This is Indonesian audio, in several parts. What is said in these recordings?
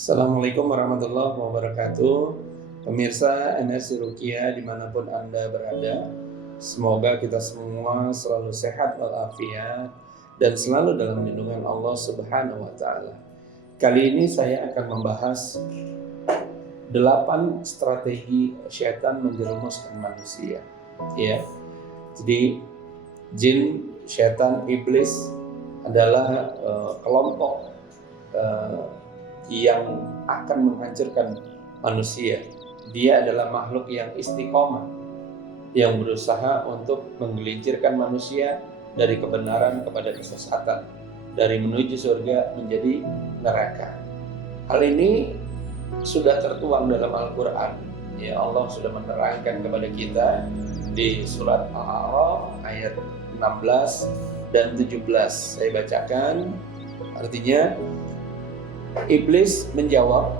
Assalamualaikum warahmatullahi wabarakatuh. Pemirsa NRC Ruqyah dimanapun Anda berada, semoga kita semua selalu sehat walafiat dan selalu dalam lindungan Allah Subhanahu wa Ta'ala. Kali ini saya akan membahas 8 strategi syaitan menjerumuskan manusia. Ya, jadi jin, syaitan, iblis adalah kelompok yang akan menghancurkan manusia. Dia adalah makhluk yang istiqomah, yang berusaha untuk menggelincirkan manusia dari kebenaran kepada kesesatan, dari menuju surga menjadi neraka. Hal ini sudah tertuang dalam Al-Quran. Ya, Allah sudah menerangkan kepada kita di surat Al-A'raf ayat 16 dan 17. Saya bacakan. Artinya, Iblis menjawab,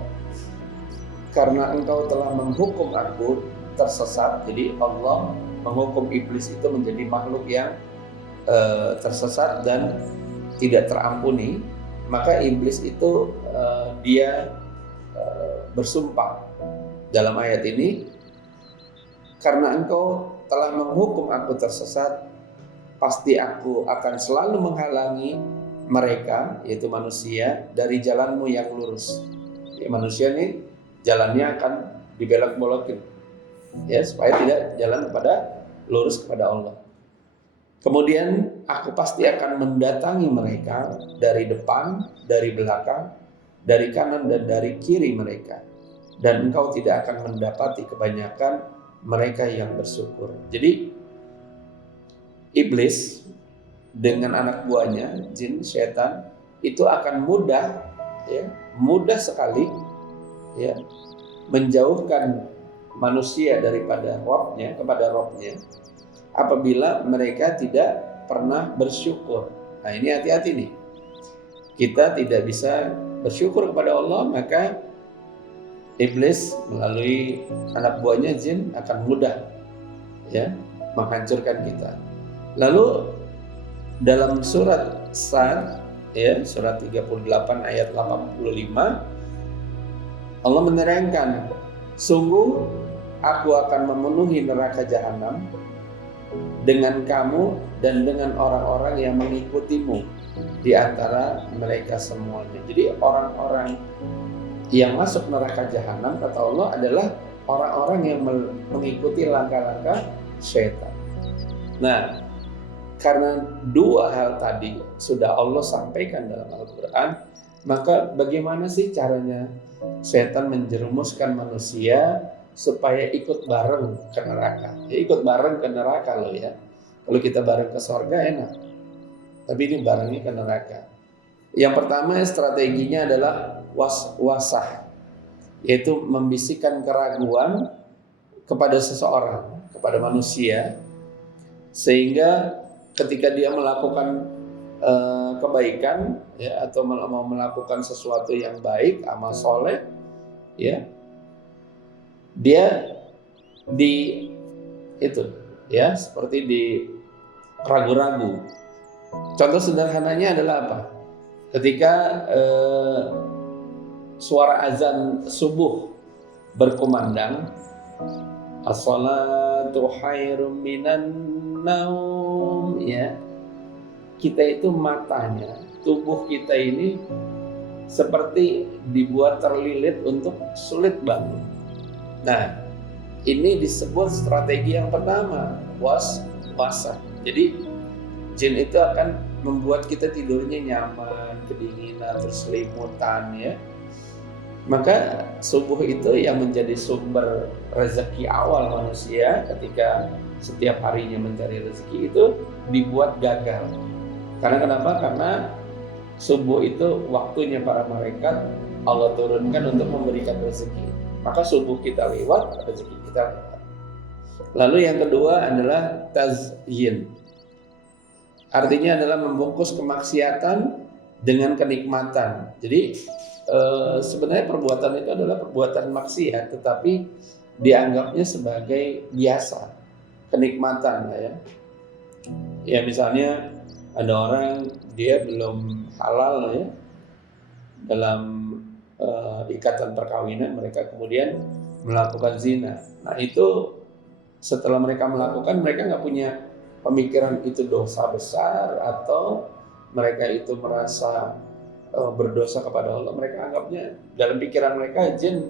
karena engkau telah menghukum aku tersesat. Jadi Allah menghukum iblis itu menjadi makhluk yang tersesat dan tidak terampuni. Maka iblis itu dia bersumpah dalam ayat ini, karena engkau telah menghukum aku tersesat, pasti aku akan selalu menghalangi mereka, yaitu manusia, dari jalanmu yang lurus. Ya, manusia ini jalannya akan dibelok-belokin, ya, supaya tidak jalan kepada lurus kepada Allah. Kemudian aku pasti akan mendatangi mereka dari depan, dari belakang, dari kanan dan dari kiri mereka, dan engkau tidak akan mendapati kebanyakan mereka yang bersyukur. Jadi iblis dengan anak buahnya, jin, syaitan, itu akan mudah sekali, ya, menjauhkan manusia daripada Rabb-nya kepada Rabb-nya apabila mereka tidak pernah bersyukur. Nah, ini hati-hati nih. Kita tidak bisa bersyukur kepada Allah, maka iblis melalui anak buahnya jin akan mudah, ya, menghancurkan kita. Lalu dalam surat Sad, ya, surat 38 ayat 85, Allah menerangkan, sungguh aku akan memenuhi neraka jahanam dengan kamu dan dengan orang-orang yang mengikutimu di antara mereka semuanya. Jadi orang-orang yang masuk neraka jahanam, kata Allah, adalah orang-orang yang mengikuti langkah-langkah syaitan. Nah, karena dua hal tadi sudah Allah sampaikan dalam Al-Quran, maka bagaimana sih caranya setan menjerumuskan manusia supaya ikut bareng ke neraka? Ya, ikut bareng ke neraka loh ya. Kalau kita bareng ke surga enak, tapi ini barengnya ke neraka. Yang pertama strateginya adalah waswasah, yaitu membisikkan keraguan kepada seseorang, kepada manusia, sehingga ketika dia melakukan kebaikan, ya, atau mau melakukan sesuatu yang baik, amal soleh, ya, dia seperti di ragu-ragu. Contoh sederhananya adalah apa? Ketika suara azan subuh berkumandang, as-salatu khairum minan naum, ya, kita itu matanya, tubuh kita ini seperti dibuat terlilit untuk sulit bangun. Nah, ini disebut strategi yang pertama, waswasah. Jadi jin itu akan membuat kita tidurnya nyaman, kedinginan, terus selimutan, ya. Maka subuh itu yang menjadi sumber rezeki awal manusia ketika setiap harinya mencari rezeki itu dibuat gagal. Karena kenapa? Karena subuh itu waktunya para malaikat Allah turunkan untuk memberikan rezeki. Maka subuh kita lewat, rezeki kita lewat. Lalu yang kedua adalah tazyin. Artinya adalah membungkus kemaksiatan dengan kenikmatan. Jadi sebenarnya perbuatan itu adalah perbuatan maksiat, tetapi dianggapnya sebagai biasa, kenikmatan, ya. Ya, misalnya ada orang dia belum halal, ya, dalam ikatan perkawinan, mereka kemudian melakukan zina. Nah itu setelah mereka melakukan, mereka nggak punya pemikiran itu dosa besar atau mereka itu merasa berdosa kepada Allah. Mereka anggapnya, dalam pikiran mereka jin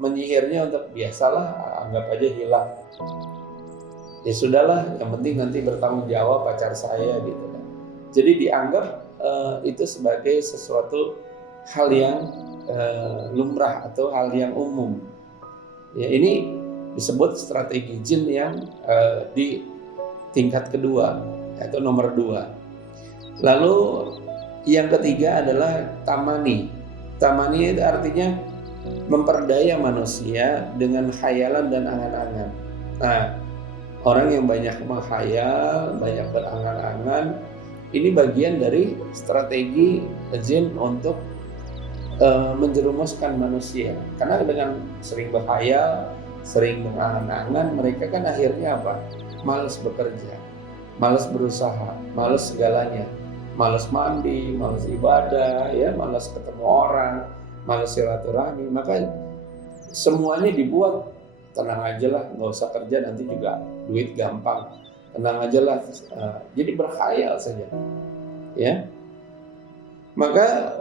menyihirnya untuk biasalah, anggap aja hilang. Ya sudahlah, yang penting nanti bertanggung jawab pacar saya gitu kan. Jadi dianggap itu sebagai sesuatu hal yang lumrah atau hal yang umum. Ya ini disebut strategi jin yang di tingkat kedua atau nomor 2. Lalu yang ketiga adalah tamani. Tamani itu artinya memperdaya manusia dengan khayalan dan angan-angan. Nah, orang yang banyak menghayal, banyak berangan-angan, ini bagian dari strategi jin untuk menjerumuskan manusia. Karena dengan sering berkhayal, sering berangan-angan, mereka kan akhirnya apa? Malas bekerja, malas berusaha, malas segalanya, malas mandi, malas ibadah, ya, malas ketemu orang, malas silaturahmi. Maka semuanya dibuat, tenang aja lah, nggak usah kerja, nanti juga duit gampang, tenang aja lah. Jadi berkhayal saja, ya. Maka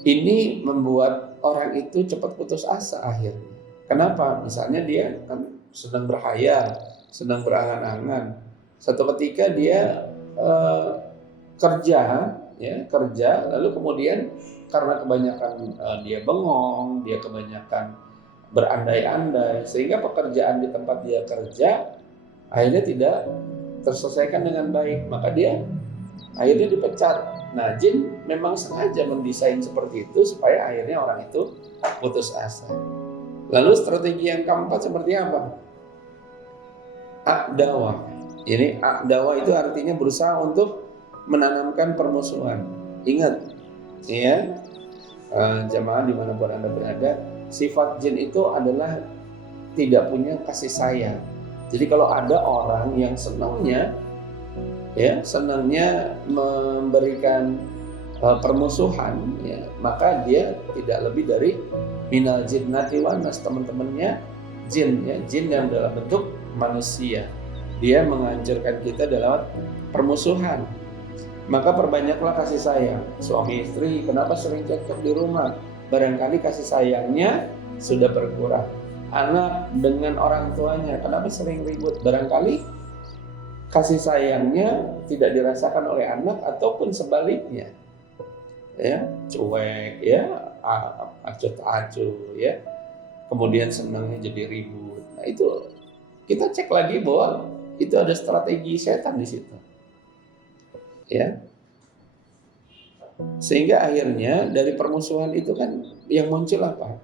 ini membuat orang itu cepat putus asa akhirnya. Kenapa? Misalnya dia kan sedang berkhayal, sedang berangan-angan. Satu ketika dia kerja, lalu kemudian karena kebanyakan dia bengong, dia kebanyakan berandai-andai, sehingga pekerjaan di tempat dia kerja akhirnya tidak terselesaikan dengan baik, maka dia akhirnya dipecat. Nah, jin memang sengaja mendesain seperti itu supaya akhirnya orang itu putus asa. Lalu strategi yang keempat seperti apa? A'dawa. Ini a'dawa itu artinya berusaha untuk menanamkan permusuhan. Ingat, ya, jamaah dimanapun Anda berada, sifat jin itu adalah tidak punya kasih sayang. Jadi kalau ada orang yang senangnya memberikan permusuhan, ya, maka dia tidak lebih dari minal jinnati wan nas, teman-temannya jin, ya, jin yang dalam bentuk manusia. Dia menghancurkan kita dalam permusuhan. Maka perbanyaklah kasih sayang. Suami istri kenapa sering cekcok di rumah? Barangkali kasih sayangnya sudah berkurang. Anak dengan orang tuanya kenapa sering ribut? Barangkali kasih sayangnya tidak dirasakan oleh anak ataupun sebaliknya, ya, cuek, ya, acuh-acuh, ya, kemudian senangnya jadi ribut. Nah itu kita cek lagi bahwa itu ada strategi setan di situ, ya, sehingga akhirnya dari permusuhan itu kan yang muncul apa?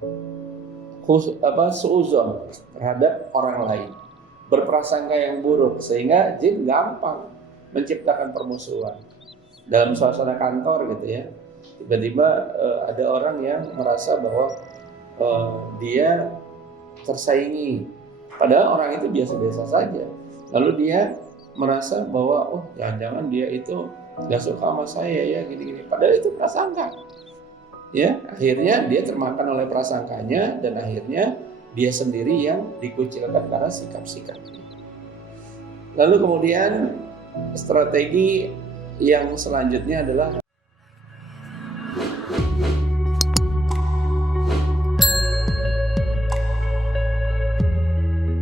Suuzon terhadap orang lain, berprasangka yang buruk, sehingga jin gampang menciptakan permusuhan dalam suasana kantor gitu, ya. Tiba-tiba ada orang yang merasa bahwa dia tersaingi, padahal orang itu biasa-biasa saja. Lalu dia merasa bahwa oh jangan-jangan dia itu gak suka sama saya, ya, gini-gini. Padahal itu prasangka, ya. Akhirnya dia termakan oleh prasangkanya dan akhirnya dia sendiri yang dikucilkan karena sikap-sikapnya. Lalu kemudian strategi yang selanjutnya adalah